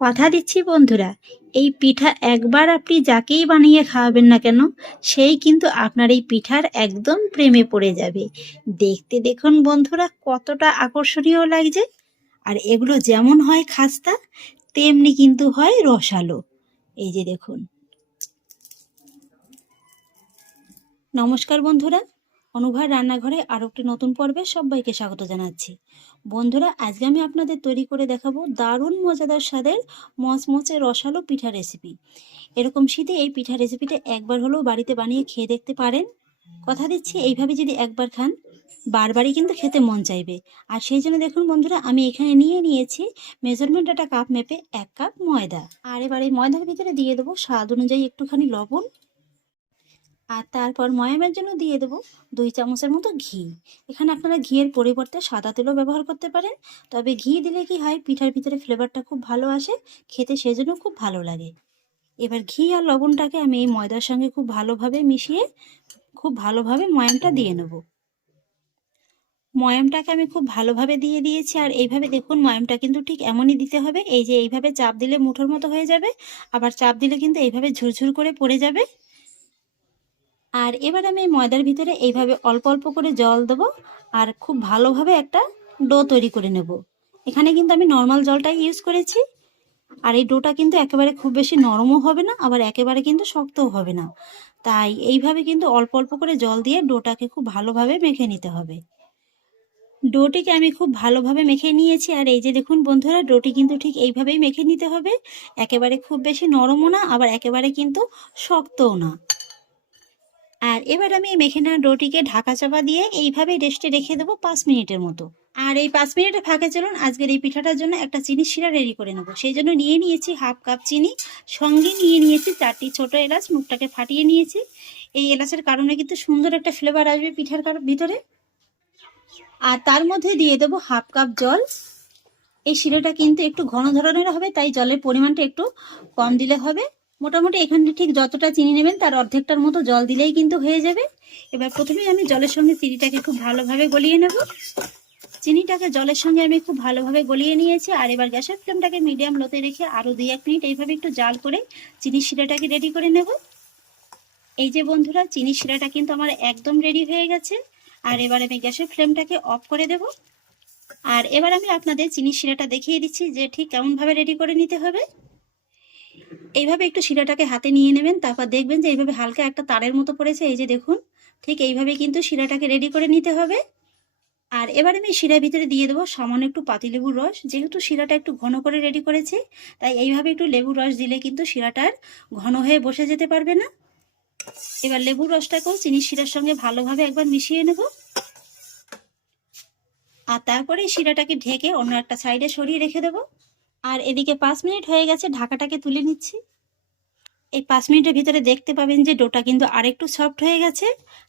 কথা দিচ্ছি বন্ধুরা, এই পিঠা একবার আপনি যাকেই বানিয়ে খাওয়াবেন না কেন, সেই কিন্তু আপনার এই পিঠার একদম প্রেমে পড়ে যাবে। দেখতে দেখুন বন্ধুরা কতটা আকর্ষণীয় লাগছে। আর এগুলো যেমন হয় খাস্তা, তেমনি কিন্তু হয় রসালো। এই যে দেখুন। নমস্কার বন্ধুরা, অনুভার রান্নাঘরে আরও একটি নতুন পর্বে সবাইকে স্বাগত জানাচ্ছি। বন্ধুরা, আজকে আমি আপনাদের তৈরি করে দেখাবো দারুণ মজাদার স্বাদের মচমচে রসালো পিঠা রেসিপি। এরকম শীতে এই পিঠা রেসিপিটা একবার হলেও বাড়িতে বানিয়ে খেয়ে দেখতে পারেন। কথা দিচ্ছি, এইভাবে যদি একবার খান বারবারই কিন্তু খেতে মন চাইবে। আর সেই জন্য দেখুন বন্ধুরা, আমি এখানে নিয়েছি মেজারমেন্ট একটা কাপ মেপে 1 কাপ ময়দা। আর এবার এই ময়দার ভিতরে দিয়ে দেবো স্বাদ অনুযায়ী একটুখানি লবণ। আর তারপর ময়ামের জন্য দিয়ে দেবো 2 চামচের মতো ঘি। এখানে আপনারা ঘিয়ের পরিবর্তে সাদা তেলও ব্যবহার করতে পারেন, তবে ঘি দিলে কি হয়, পিঠার ভিতরে ফ্লেভারটা খুব ভালো আসে, খেতে সেজন্য খুব ভালো লাগে। এবার ঘি আর লবণটাকে আমি এই ময়দার সঙ্গে খুব ভালোভাবে মিশিয়ে খুব ভালোভাবে ময়ামটা দিয়ে নেব। ময়ামটাকে আমি খুব ভালোভাবে দিয়ে দিয়েছি। আর এইভাবে দেখুন, ময়ামটা কিন্তু ঠিক এমনই দিতে হবে। এই যে এইভাবে চাপ দিলে মুঠোর মতো হয়ে যাবে, আবার চাপ দিলে কিন্তু এইভাবে ঝুরঝুর করে পড়ে যাবে। আর এবার আমি ময়দার ভিতরে এইভাবে অল্প অল্প করে জল দেবো আর খুব ভালোভাবে একটা ডো তৈরি করে নেব। এখানে কিন্তু আমি নর্মাল জলটাই ইউজ করেছি। আর এই ডোটা কিন্তু একেবারে খুব বেশি নরমও হবে না, আবার একেবারে কিন্তু শক্তও হবে না। তাই এইভাবে কিন্তু অল্প অল্প করে জল দিয়ে ডোটাকে খুব ভালোভাবে মেখে নিতে হবে। ডোটিকে আমি খুব ভালোভাবে মেখে নিয়েছি। আর এই যে দেখুন বন্ধুরা, ডোটি কিন্তু ঠিক এইভাবেই মেখে নিতে হবে। একেবারে খুব বেশি নরমও না, আবার একেবারে কিন্তু শক্তও না। আর এবার আমি মেখে নেওয়া ডোটিকে ঢাকা চাপা দিয়ে এইভাবে রেস্টে রেখে দেবো 5 মিনিটের মতো। আর এই 5 মিনিটের ফাঁকে চলুন আজকের এই পিঠাটার জন্য একটা চিনির শিরা রেডি করে নেবো। সেই জন্য নিয়েছি 1/2 কাপ চিনি, সঙ্গে নিয়েছি 4টি ছোট এলাচ, মুখটাকে ফাটিয়ে নিয়েছি। এই এলাচের কারণে কিন্তু সুন্দর একটা ফ্লেভার আসবে পিঠার ভিতরে। আর তার মধ্যে দিয়ে দেবো 1/2 কাপ জল। এই শিরাটা কিন্তু একটু ঘন ধরনের হবে, তাই জলের পরিমাণটা একটু কম দিলে হবে। মোটামুটি এখানে ঠিক যতটা চিনি নেবেন তার অর্ধেকটার মতো জল দিলেই কিন্তু হয়ে যাবে। এবার প্রথমেই আমি জলের সঙ্গে চিনিটাকে খুব ভালোভাবে গলিয়ে নেব। চিনিটাকে জলের সঙ্গে আমি খুব ভালোভাবে গলিয়ে নিয়েছি। আর এবার গ্যাসের ফ্লেমটাকে মিডিয়াম লোতে রেখে আরও 2-1 মিনিট এইভাবে একটু জাল করে চিনির শিরাটাকে রেডি করে নেব। এই যে বন্ধুরা, চিনির শিরাটা কিন্তু আমার একদম রেডি হয়ে গেছে। আর এবার আমি গ্যাসের ফ্লেমটাকে অফ করে দেব। আর এবার আমি আপনাদের চিনির শিরাটা দেখিয়ে দিচ্ছি যে ঠিক কেমনভাবে রেডি করে নিতে হবে। এইভাবে একটু শিরাটাকে হাতে নিয়ে নেবেন, তারপর দেখবেন যে এইভাবে হালকা একটা তারের মতো পড়েছে। এই যে দেখুন, ঠিক এইভাবে কিন্তু শিরাটাকে রেডি করে নিতে হবে। আর এবার আমি শিরার ভিতরে দিয়ে দেবো সামান্য একটু পাতিলেবুর রস। যেহেতু শিরাটা একটু ঘন করে রেডি করেছি, তাই এইভাবে একটু লেবুর রস দিলে কিন্তু শিরাটার ঘন হয়ে বসে যেতে পারবে না। এবার লেবুর রসটাকেও চিনির শিরার সঙ্গে ভালোভাবে একবার মিশিয়ে নেব। আর তারপরে শিরাটাকে ঢেকে অন্য একটা সাইডে সরিয়ে রেখে দেবো। আর এদিকে 5 মিনিট হয়ে গেছে, ঢাকাটাকে তুলে নিচ্ছি। এই 5 মিনিটের ভিতরে দেখতে পাবেন যে ডোটা কিন্তু আরেকটু সফট হয়ে গেছে।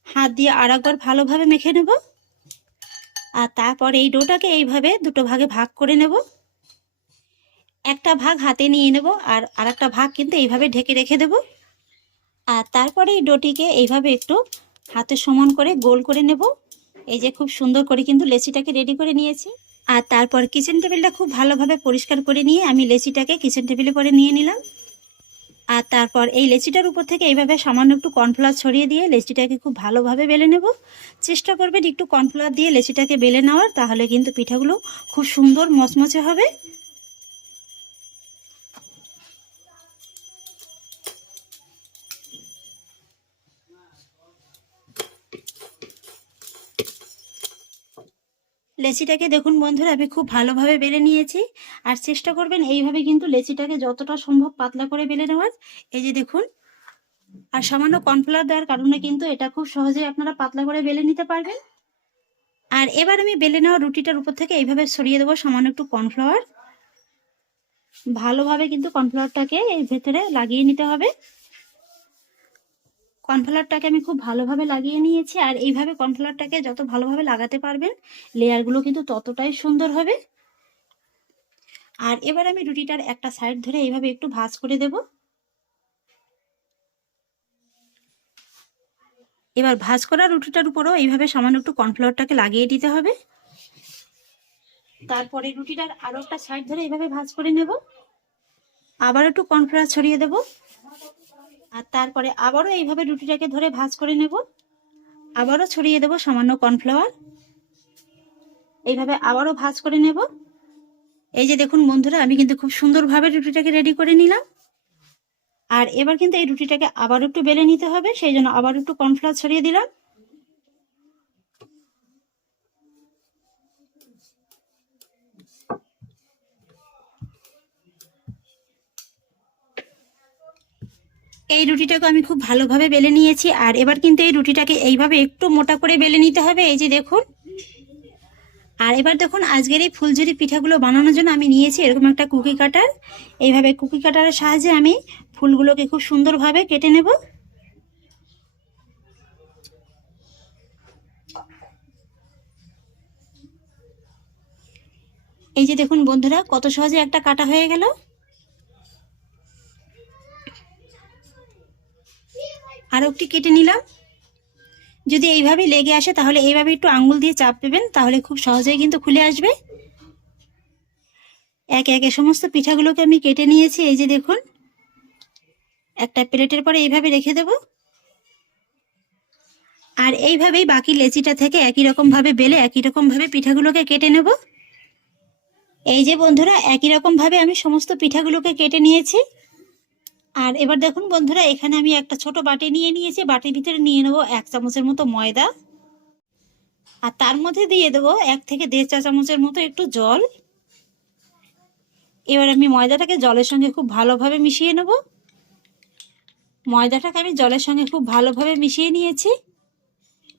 হাত দিয়ে আরেকবার ভালোভাবে মেখে নেব। আর তারপর এই ডোটাকে এইভাবে দুটো ভাগে ভাগ করে নেব। একটা ভাগ হাতে নিয়ে নেব আর আরেকটা ভাগ কিন্তু এইভাবে ঢেকে রেখে দেব। আর তারপরে এই ডোটিকে এইভাবে একটু হাতে সমান করে গোল করে নেব। এই যে খুব সুন্দর করে কিন্তু লেচিটাকে রেডি করে নিয়েছি। আর তারপর কিচেন টেবিলটা খুব ভালোভাবে পরিষ্কার করে নিয়ে আমি লেচিটাকে কিচেন টেবিলে করে নিয়ে নিলাম। আর তারপর এই লেচিটার উপর থেকে এইভাবে সামান্য একটু কর্নফ্লাওয়ার ছড়িয়ে দিয়ে লেচিটাকে খুব ভালোভাবে বেলে নেব। চেষ্টা করবেন একটু কর্নফ্লাওয়ার দিয়ে লেচিটাকে বেলে নেওয়ার, তাহলে কিন্তু পিঠাগুলো খুব সুন্দর মচমচে হবে। লেচিটাকে দেখুন বন্ধুরা, আমি খুব ভালোভাবে বেলে নিয়েছি। আর চেষ্টা করবেন এইভাবে কিন্তু লেচিটাকে যতটা সম্ভব পাতলা করে বেলে নেওয়ার। এই যে দেখুন, আর সামান্য কর্নফ্লাওয়ার দেওয়ার কারণে কিন্তু এটা খুব সহজেই আপনারা পাতলা করে বেলে নিতে পারবেন। আর এবার আমি বেলে নেওয়া রুটিটার উপর থেকে এইভাবে ছড়িয়ে দেবো সামান্য একটু কর্নফ্লাওয়ার। ভালোভাবে কিন্তু কর্নফ্লাওয়ারটাকে এর ভেতরে লাগিয়ে নিতে হবে। কর্নফ্লাওয়ারটাকে আমি খুব ভালোভাবে লাগিয়ে নিয়েছি। আর এইভাবে কর্নফ্লাওয়ারটাকে যত ভালোভাবে লাগাতে পারবেন, লেয়ারগুলো কিন্তু ততটাই সুন্দর হবে। আর এবার আমি রুটিটার একটা সাইড ধরে এইভাবে একটু ভাঁজ করে দেব। এবার ভাঁজ করা রুটিটার উপরও এইভাবে সামান্য একটু কর্নফ্লাওয়ারটাকে লাগিয়ে দিতে হবে। তারপরে রুটিটার আরো একটা সাইড ধরে এইভাবে ভাঁজ করে নেব। আবার একটু কর্নফ্লাওয়ার ছড়িয়ে দেব। আর তারপরে আবারও এইভাবে রুটিটাকে ধরে ভাঁজ করে নেব। আবারও ছড়িয়ে দেব সামান্য কর্নফ্লাওয়ার। এইভাবে আবারও ভাঁজ করে নেব। এই যে দেখুন বন্ধুরা, আমি কিন্তু খুব সুন্দরভাবে রুটিটাকে রেডি করে নিলাম। আর এবার কিন্তু এই রুটিটাকে আবার একটু বেলে নিতে হবে, সেই জন্য আবার একটু কর্নফ্লাওয়ার ছড়িয়ে দিলাম। এই রুটিটাকে আমি খুব ভালোভাবে বেলে নিয়েছি। আর এবার কিন্তু এই রুটিটাকে এইভাবে একটু মোটা করে বেলে নিতে হবে। এই যে দেখুন। আর এবার দেখুন, আজকের এই ফুলঝুরি পিঠাগুলো বানানোর জন্য আমি নিয়েছি এরকম একটা কুকি কাটার। এইভাবে কুকি কাটারের সাহায্যে আমি ফুলগুলোকে খুব সুন্দরভাবে কেটে নেব। এই যে দেখুন বন্ধুরা, কত সহজে একটা কাটা হয়ে গেল। আরও একটি কেটে নিলাম। যদি এইভাবে লেগে আসে তাহলে এইভাবে একটু আঙ্গুল দিয়ে চাপ দেবেন, তাহলে খুব সহজেই কিন্তু খুলে আসবে। একে একে সমস্ত পিঠাগুলোকে আমি কেটে নিয়েছি। এই যে দেখুন, একটা প্লেটের পরে এইভাবে রেখে দেব। আর এইভাবেই বাকি লেচিটা থেকে একই রকম ভাবে বেলে একই রকম ভাবে পিঠাগুলোকে কেটে নেব। এই যে বন্ধুরা, একই রকম ভাবে আমি সমস্ত পিঠাগুলোকে কেটে নিয়েছি। আর এবার দেখুন বন্ধুরা, এখানে আমি একটা ছোট বাটি নিয়ে নিয়েছি। বাটির ভিতরে নিয়ে নেব 1 চামচের মতো ময়দা। আর তার মধ্যে দিয়ে দেবো 1 থেকে 1.5 চা চামচের মতো একটু জল। এবার আমি ময়দাটাকে জলের সঙ্গে খুব ভালোভাবে মিশিয়ে নেব। ময়দাটাকে আমি জলের সঙ্গে খুব ভালোভাবে মিশিয়ে নিয়েছি।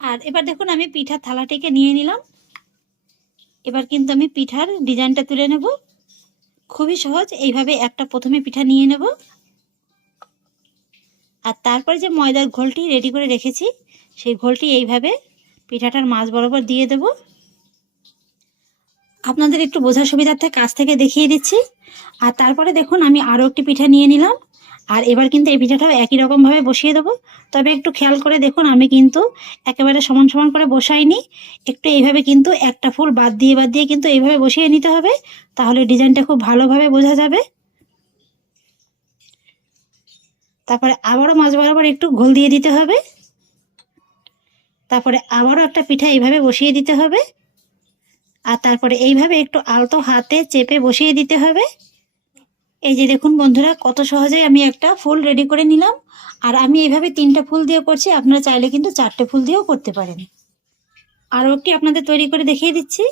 আর এবার দেখুন, আমি পিঠার থালাটিকে নিয়ে নিলাম। এবার কিন্তু আমি পিঠার ডিজাইনটা তুলে নেব। খুবই সহজ। এইভাবে একটা প্রথমে পিঠা নিয়ে নেব। আর তারপরে যে ময়দার ঘোলটি রেডি করে রেখেছি, সেই ঘোলটি এইভাবে পিঠাটার মাঝ বরাবর দিয়ে দেব। আপনাদের একটু বোঝার সুবিধার্থে কাছ থেকে দেখিয়ে দিচ্ছি। আর তারপরে দেখুন, আমি আরও একটি পিঠা নিয়ে নিলাম। আর এবার কিন্তু এই পিঠাটাও একই রকমভাবে বসিয়ে দেবো। তবে একটু খেয়াল করে দেখুন, আমি কিন্তু একেবারে সমান সমান করে বসাইনি। একটু এইভাবে কিন্তু একটা ফুল বাদ দিয়ে কিন্তু এইভাবে বসিয়ে নিতে হবে, তাহলে ডিজাইনটা খুব ভালোভাবে বোঝা যাবে। তারপরে আবারও মাঝ বরাবর একটু ঘোল দিয়ে দিতে হবে। তারপরে আবারও একটা পিঠা এইভাবে বসিয়ে দিতে হবে। আর তারপরে এইভাবে একটু আলতো হাতে চেপে বসিয়ে দিতে হবে। এই যে দেখুন বন্ধুরা, কত সহজেই আমি একটা ফুল রেডি করে নিলাম। আর আমি এইভাবে 3টা ফুল দিয়ে করছি, আপনারা চাইলে কিন্তু 4টে ফুল দিয়েও করতে পারেন। আরও একটি আপনাদের তৈরি করে দেখিয়ে দিচ্ছি।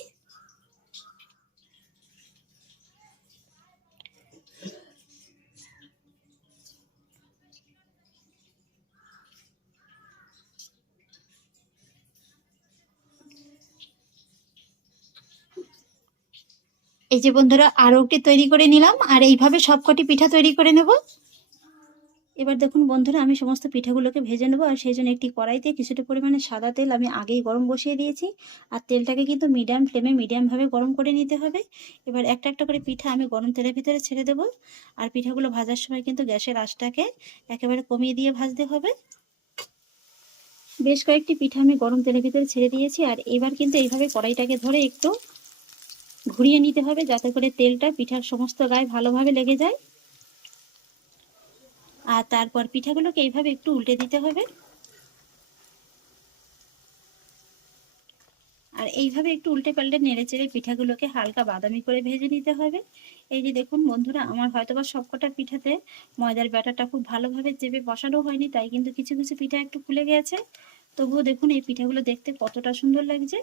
এই যে বন্ধুরা, আরও একটি তৈরি করে নিলাম। আর এইভাবে সবকটি পিঠা তৈরি করে নেব। এবার দেখুন বন্ধুরা, আমি সমস্ত পিঠাগুলোকে ভেজে নেবো। আর সেই জন্য একটি কড়াইতে কিছুটা পরিমাণে সাদা তেল আমি আগেই গরম বসিয়ে দিয়েছি। আর তেলটাকে কিন্তু মিডিয়াম ফ্লেমে মিডিয়ামভাবে গরম করে নিতে হবে। এবার একটা একটা করে পিঠা আমি গরম তেলের ভিতরে ছেড়ে দেবো। আর পিঠাগুলো ভাজার সময় কিন্তু গ্যাসের আঁচটাকে একেবারে কমিয়ে দিয়ে ভাজতে হবে। বেশ কয়েকটি পিঠা আমি গরম তেলের ভিতরে ছেড়ে দিয়েছি। আর এবার কিন্তু এইভাবে কড়াইটাকে ধরে একটু ঘুরিয়ে নিতে হবে, যাতে করে তেলটা পিঠার সমস্ত গায়ে ভালোভাবে লেগে যায়। আর তারপর পিঠাগুলোকে এইভাবে একটু উল্টে দিতে হবে। আর এইভাবে একটু উল্টে পাল্টে নেড়ে চেড়ে পিঠাগুলোকে হালকা বাদামি করে ভেজে নিতে হবে। এই যে দেখুন বন্ধুরা, আমার হয়তোবা সবকটা পিঠাতে ময়দার ব্যাটারটা খুব ভালোভাবে চেপে বসানো হয়নি, তাই কিন্তু কিছু কিছু পিঠা একটু ফুলে গেছে। তবুও দেখুন এই পিঠাগুলো দেখতে কতটা সুন্দর লাগছে।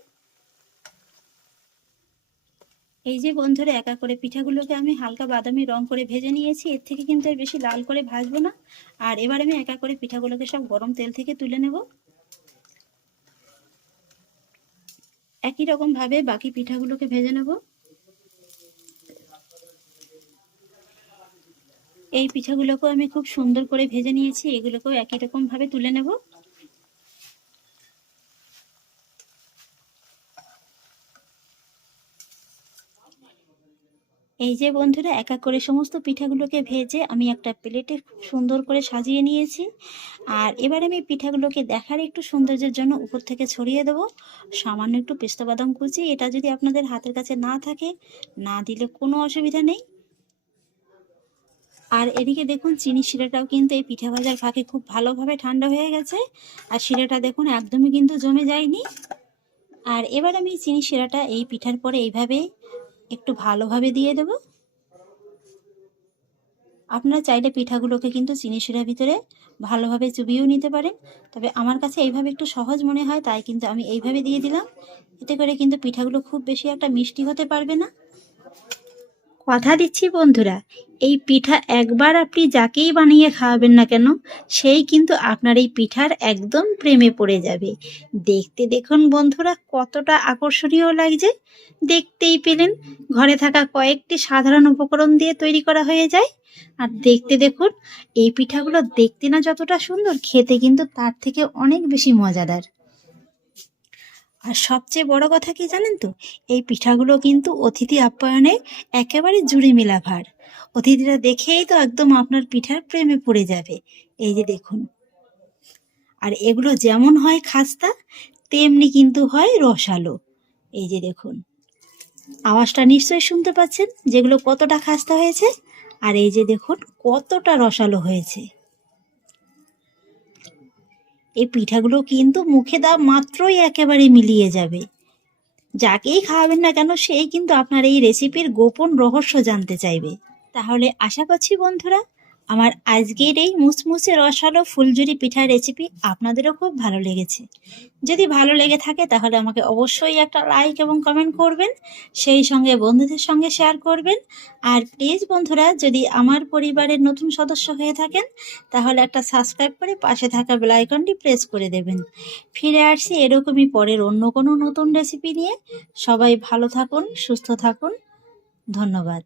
এই যে বন্ধুরা, একা করে পিঠাগুলোকে আমি হালকা বাদামি রং করে ভেজে নিয়েছি। এর থেকে কিন্তু আর বেশি লাল করে ভাজবো না। আর এবার আমি একা করে পিঠাগুলোকে সব গরম তেল থেকে তুলে নেব। একই রকম ভাবে বাকি পিঠাগুলোকে ভেজে নেব। এই পিঠাগুলোকেও আমি খুব সুন্দর করে ভেজে নিয়েছি। এগুলোকেও একই রকম ভাবে তুলে নেব। এই যে বন্ধুরা, এক এক করে সমস্ত পিঠাগুলোকে ভেজে আমি একটা প্লেটে খুব সুন্দর করে সাজিয়ে নিয়েছি। আর এবার আমি পিঠাগুলোকে দেখার একটু সৌন্দর্যের জন্য উপর থেকে ছড়িয়ে দেবো সামান্য একটু পেস্তা বাদাম কুচি। এটা যদি আপনাদের হাতের কাছে না থাকে, না দিলে কোনো অসুবিধা নেই। আর এদিকে দেখুন চিনি শিরাটাও কিন্তু এই পিঠা ভাজার ফাঁকে খুব ভালোভাবে ঠান্ডা হয়ে গেছে। আর শিরাটা দেখুন একদমই কিন্তু জমে যায়নি। আর এবার আমি চিনি শিরাটা এই পিঠার পরে এইভাবে একটু ভালোভাবে দিয়ে দেব। আপনারা চাইলে পিঠাগুলোকে কিন্তু চিনি শিরার ভিতরে ভালোভাবে চুবিয়েও নিতে পারেন, তবে আমার কাছে এইভাবে একটু সহজ মনে হয়, তাই কিন্তু আমি এইভাবে দিয়ে দিলাম। এতে করে কিন্তু পিঠাগুলো খুব বেশি একটা মিষ্টি হতে পারবে না। কথা দিচ্ছি বন্ধুরা, এই পিঠা একবার আপনি যাকেই বানিয়ে খাওয়াবেন না কেন, সেই কিন্তু আপনার এই পিঠার একদম প্রেমে পড়ে যাবে। দেখতে দেখুন বন্ধুরা কতটা আকর্ষণীয় লাগছে। দেখতেই পেলেন ঘরে থাকা কয়েকটি সাধারণ উপকরণ দিয়ে তৈরি করা হয়ে যায়। আর দেখতে দেখুন এই পিঠাগুলো দেখতে না যতটা সুন্দর, খেতে কিন্তু তার থেকে অনেক বেশি মজাদার। আর সবচেয়ে বড় কথা কি জানেন তো, এই পিঠাগুলো কিন্তু অতিথি আপ্যায়নে একেবারে জুড়ি মেলা ভার। অতিথিরা দেখেই তো একদম আপনার পিঠার প্রেমে পড়ে যাবে। এই যে দেখুন, আর এগুলো যেমন হয় খাস্তা, তেমনি কিন্তু হয় রসালো। এই যে দেখুন, আওয়াজটা নিশ্চয়ই শুনতে পাচ্ছেন যেগুলো কতটা খাস্তা হয়েছে, আর এই যে দেখুন কতটা রসালো হয়েছে। এই পিঠাগুলো কিন্তু মুখে দেওয়া মাত্রই একেবারে মিলিয়ে যাবে। যাকেই খাওয়াবেন না কেন সেই কিন্তু আপনার এই রেসিপির গোপন রহস্য জানতে চাইবে। তাহলে আশা করছি বন্ধুরা, আমার আজকের এই মুচমুচে রসালো ফুলঝুরি পিঠার রেসিপি আপনাদেরও খুব ভালো লেগেছে। যদি ভালো লেগে থাকে তাহলে আমাকে অবশ্যই একটা লাইক এবং কমেন্ট করবেন, সেই সঙ্গে বন্ধুদের সঙ্গে শেয়ার করবেন। আর প্লিজ বন্ধুরা, যদি আমার পরিবারের নতুন সদস্য হয়ে থাকেন তাহলে একটা সাবস্ক্রাইব করে পাশে থাকা বেল আইকনটি প্রেস করে দেবেন। ফিরে আসছি এরকমই পরের অন্য কোনো নতুন রেসিপি নিয়ে। সবাই ভালো থাকুন, সুস্থ থাকুন। ধন্যবাদ।